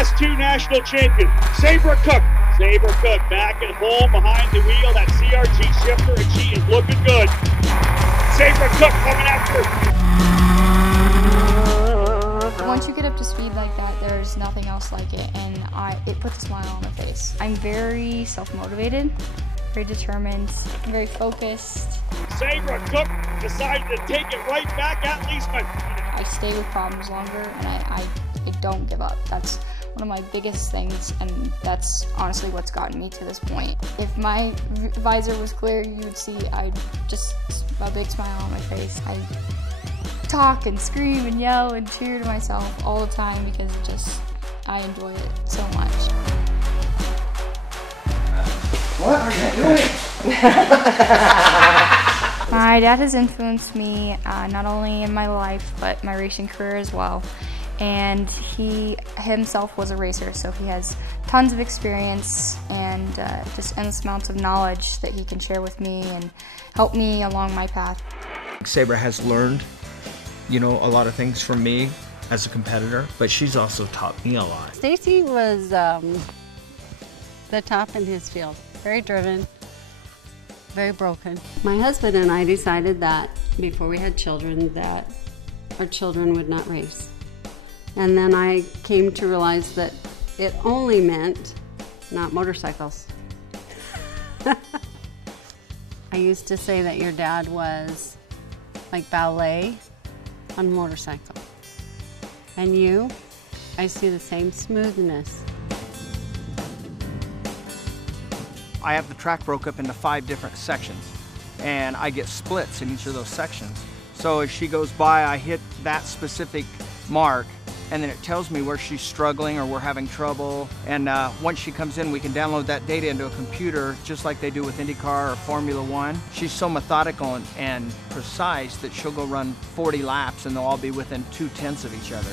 Class 2 national champion, Sabré Cook. Sabré Cook back at home behind the wheel, that CRT shifter, and she is looking good. Sabré Cook coming after. Once you get up to speed like that, there's nothing else like it, and it puts a smile on my face. I'm very self-motivated, very determined, very focused. Sabré Cook decided to take it right back at Leesman. I stay with problems longer, and I don't give up. That's one of my biggest things, and that's honestly what's gotten me to this point. If my visor was clear, you would see just a big smile on my face. I talk and scream and yell and cheer to myself all the time because I enjoy it so much. What are you doing? My dad has influenced me not only in my life but my racing career as well. And he himself was a racer, so he has tons of experience and just endless amounts of knowledge that he can share with me and help me along my path. Sabré has learned, a lot of things from me as a competitor, but she's also taught me a lot. STACEY was the top in his field. Very driven, very broken. My husband and I decided that before we had children that our children would not race. And then I came to realize that it only meant not motorcycles. I used to say that your dad was like ballet on a motorcycle. And you, I see the same smoothness. I have the track broke up into 5 different sections, and I get splits in each of those sections. So as she goes by, I hit that specific mark, and then it tells me where she's struggling or we're having trouble. And once she comes in, we can download that data into a computer, just like they do with IndyCar or Formula One. She's so methodical and precise that she'll go run 40 laps and they'll all be within 0.2 of each other.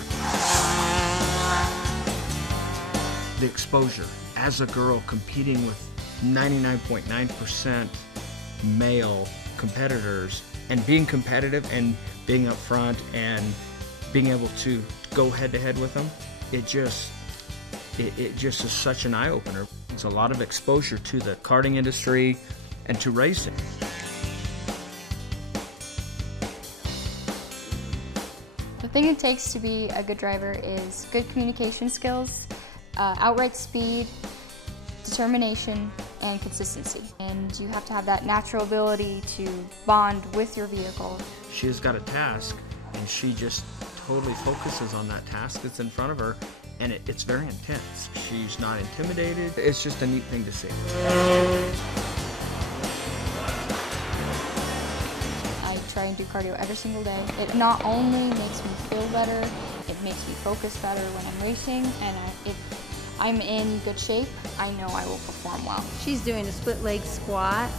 The exposure as a girl competing with 99.9% male competitors and being competitive and being up front and being able to go head-to-head with them, it just is such an eye-opener. It's a lot of exposure to the karting industry and to racing. The thing it takes to be a good driver is good communication skills, outright speed, determination, and consistency. And you have to have that natural ability to bond with your vehicle. She's got a task, and she just totally focuses on that task that's in front of her, and it's very intense. She's not intimidated. It's just a neat thing to see. I try and do cardio every single day. It not only makes me feel better, it makes me focus better when I'm racing, and if I'm in good shape, I know I will perform well. She's doing a split leg squat,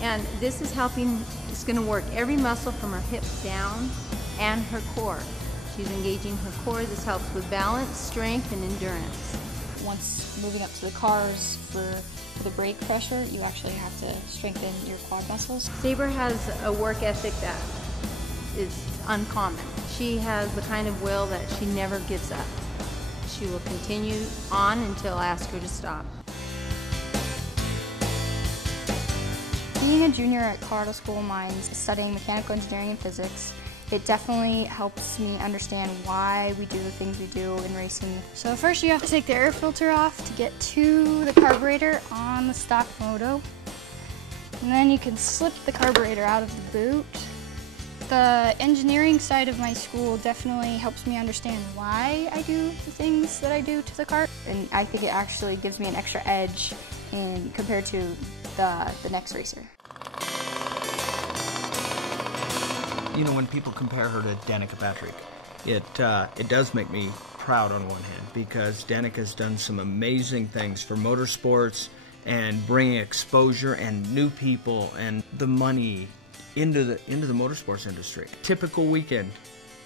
and this is helping, it's going to work every muscle from her hip down and her core. She's engaging her core. This helps with balance, strength, and endurance. Once moving up to the cars for the brake pressure, you actually have to strengthen your quad muscles. Sabré has a work ethic that is uncommon. She has the kind of will that she never gives up. She will continue on until I ask her to stop. Being a junior at Colorado School of Mines, studying mechanical engineering and physics, it definitely helps me understand why we do the things we do in racing. So first you have to take the air filter off to get to the carburetor on the stock moto. And then you can slip the carburetor out of the boot. The engineering side of my school definitely helps me understand why I do the things that I do to the kart. And I think it actually gives me an extra edge compared to the next racer. When people compare her to Danica Patrick, it does make me proud on one hand, because Danica's done some amazing things for motorsports and bringing exposure and new people and the money into the motorsports industry. Typical weekend,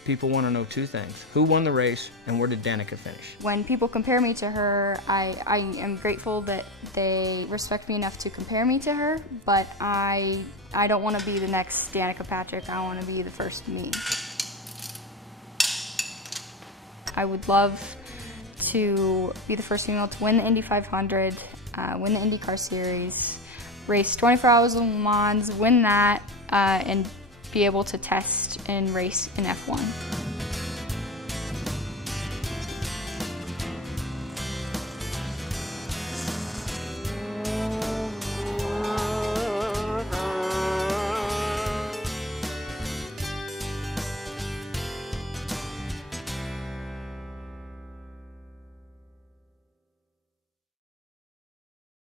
people want to know 2 things: who won the race and where did Danica finish? When people compare me to her, I am grateful that they respect me enough to compare me to her, but I don't want to be the next Danica Patrick. I want to be the first me. I would love to be the first female to win the Indy 500, win the IndyCar Series, race 24 hours in Le Mans, win that, and be able to test and race in F1.